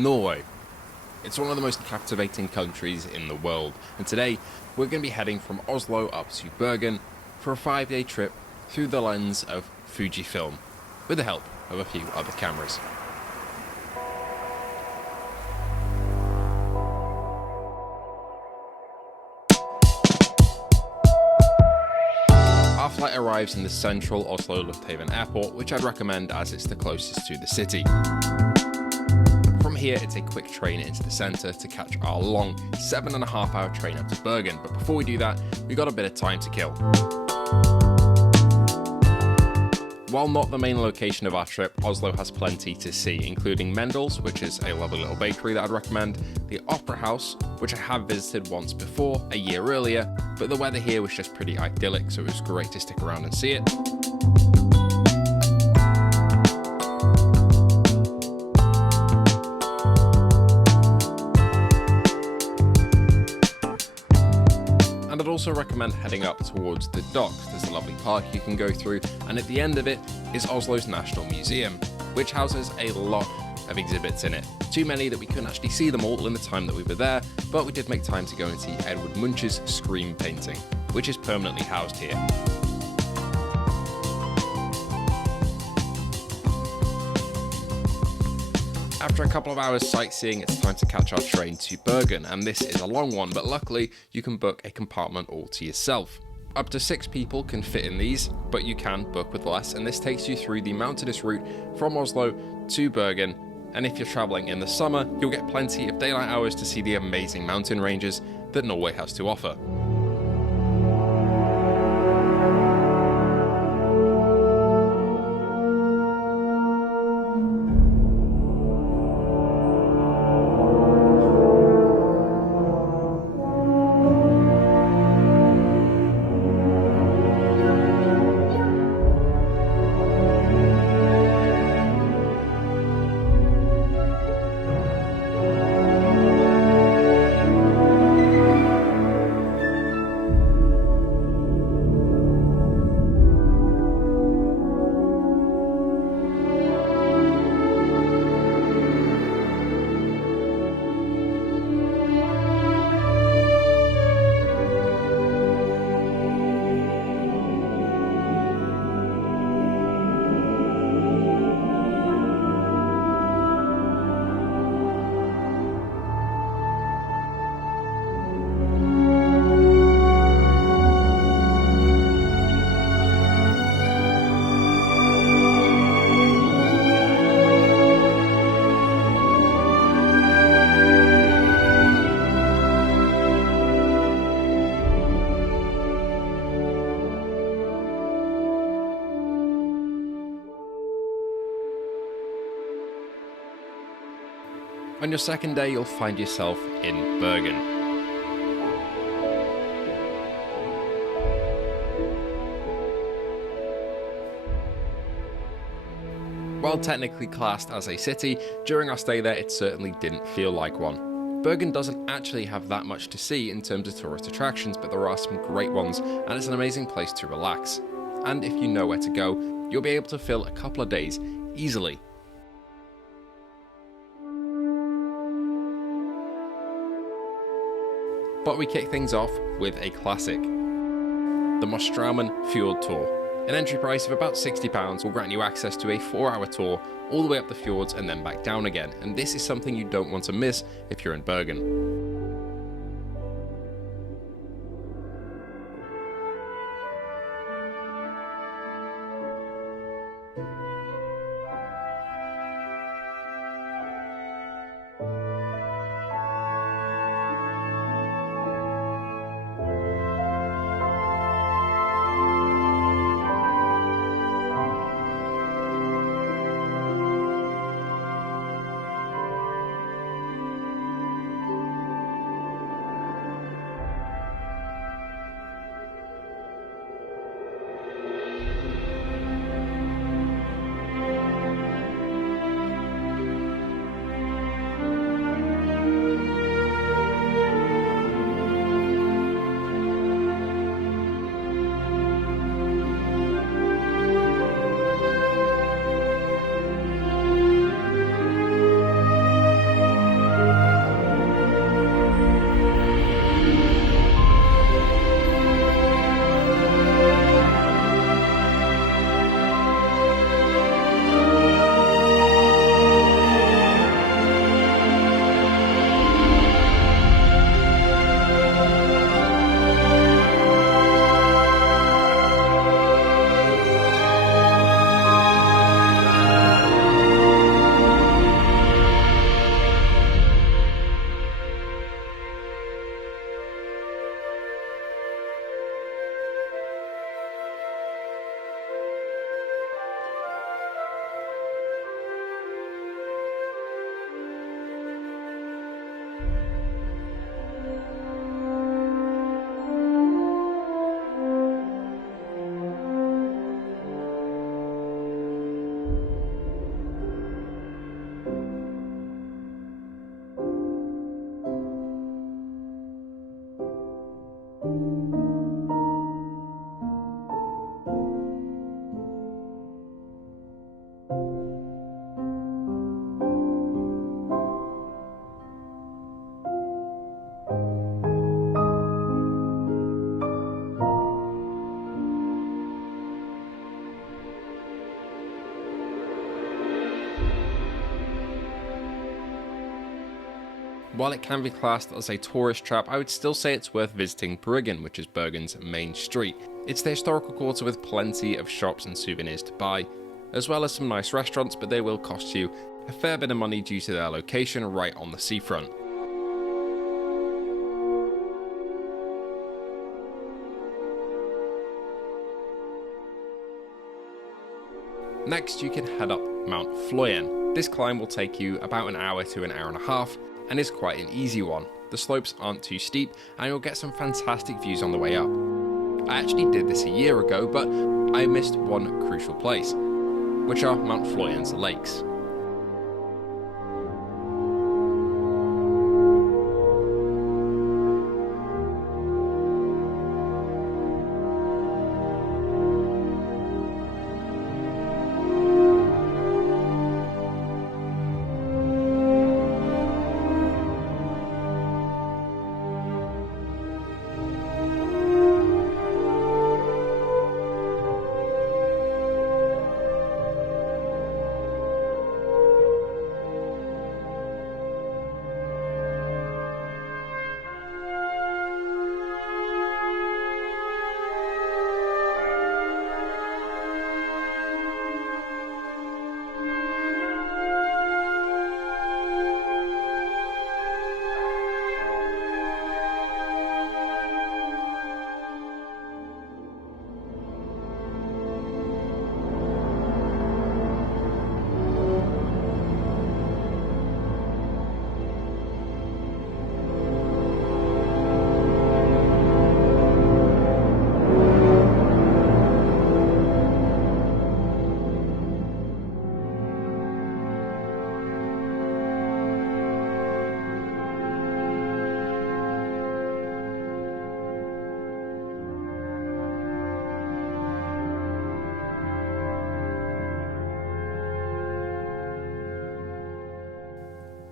Norway. It's one of the most captivating countries in the world, and today we're going to be heading from Oslo up to Bergen for a 5-day trip through the lens of FUJIFILM, with the help of a few other cameras. Our flight arrives in the central Oslo Lufthaven Airport, which I'd recommend as it's the closest to the city. From here, it's a quick train into the centre to catch our long 7.5-hour train up to Bergen, but before we do that, we've got a bit of time to kill. While not the main location of our trip, Oslo has plenty to see, including Mendel's, which is a lovely little bakery that I'd recommend, the Opera House, which I have visited once before, a year earlier, but the weather here was just pretty idyllic, so it was great to stick around and see it. And I'd also recommend heading up towards the docks. There's a lovely park you can go through, and at the end of it is Oslo's National Museum, which houses a lot of exhibits in it. Too many that we couldn't actually see them all in the time that we were there, but we did make time to go and see Edvard Munch's Scream painting, which is permanently housed here. After a couple of hours sightseeing, it's time to catch our train to Bergen, and this is a long one, but luckily you can book a compartment all to yourself. Up to 6 people can fit in these, but you can book with less, and this takes you through the mountainous route from Oslo to Bergen, and if you're travelling in the summer, you'll get plenty of daylight hours to see the amazing mountain ranges that Norway has to offer. On your second day, you'll find yourself in Bergen. While technically classed as a city, during our stay there it certainly didn't feel like one. Bergen doesn't actually have that much to see in terms of tourist attractions, but there are some great ones, and it's an amazing place to relax. And if you know where to go, you'll be able to fill a couple of days easily. But we kick things off with a classic, the Fjord tour. An entry price of about £60 will grant you access to a 4-hour tour all the way up the fjords and then back down again, and this is something you don't want to miss if you're in Bergen. While it can be classed as a tourist trap, I would still say it's worth visiting Bergen, which is Bergen's main street. It's the historical quarter with plenty of shops and souvenirs to buy, as well as some nice restaurants, but they will cost you a fair bit of money due to their location right on the seafront. Next, you can head up Mount Floyen. This climb will take you about an hour to an hour and a half, and is quite an easy one. The slopes aren't too steep, and you'll get some fantastic views on the way up. I actually did this a year ago, but I missed one crucial place, which are Mount Floyen's lakes.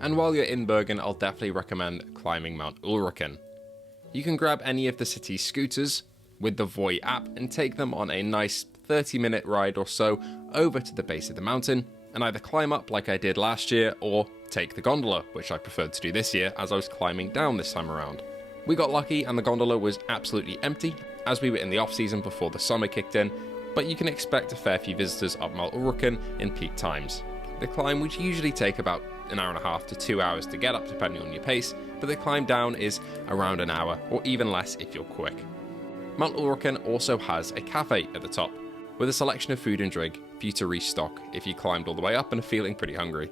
And while you're in Bergen, I'll definitely recommend climbing Mount Ulriken. You can grab any of the city's scooters with the Voi app and take them on a nice 30-minute ride or so over to the base of the mountain, and either climb up like I did last year or take the gondola, which I preferred to do this year as I was climbing down this time around. We got lucky and the gondola was absolutely empty as we were in the off-season before the summer kicked in, but you can expect a fair few visitors up Mount Ulriken in peak times. The climb would usually take about an hour and a half to 2 hours to get up depending on your pace, but the climb down is around an hour or even less if you're quick. Mount Ulriken also has a cafe at the top with a selection of food and drink for you to restock if you climbed all the way up and are feeling pretty hungry.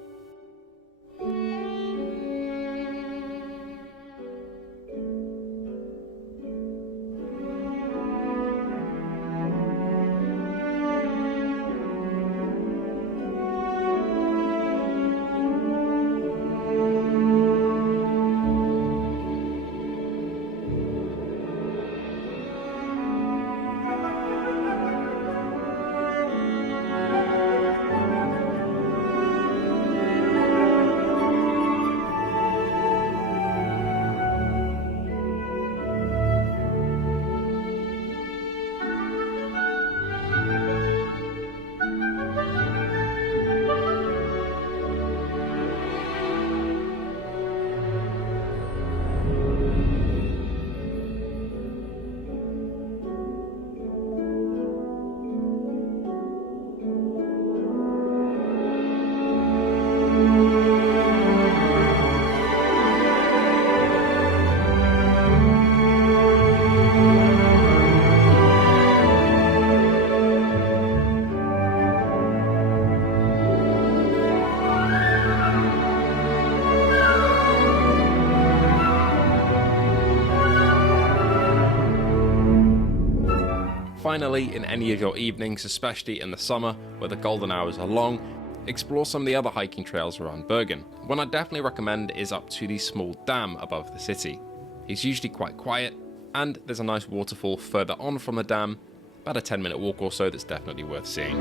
Finally, in any of your evenings, especially in the summer where the golden hours are long, explore some of the other hiking trails around Bergen. One I definitely recommend is up to the small dam above the city. It's usually quite quiet, and there's a nice waterfall further on from the dam, about a 10-minute walk or so that's definitely worth seeing.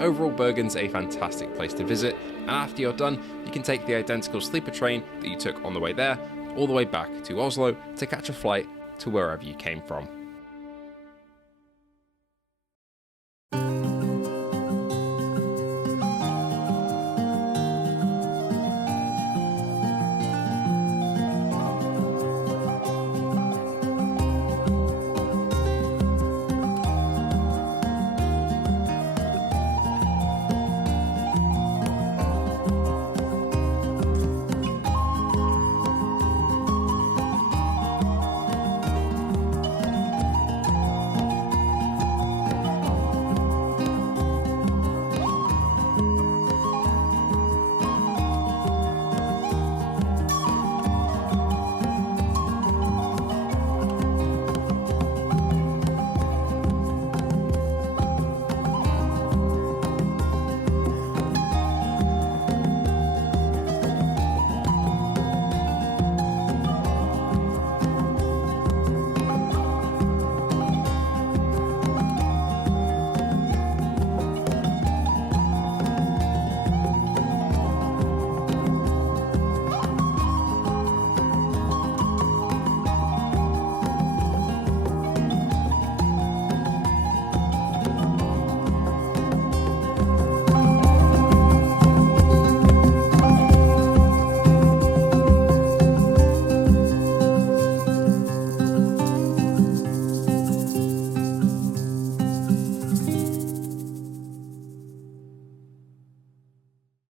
Overall, Bergen's a fantastic place to visit, and after you're done, you can take the identical sleeper train that you took on the way there, all the way back to Oslo to catch a flight to wherever you came from.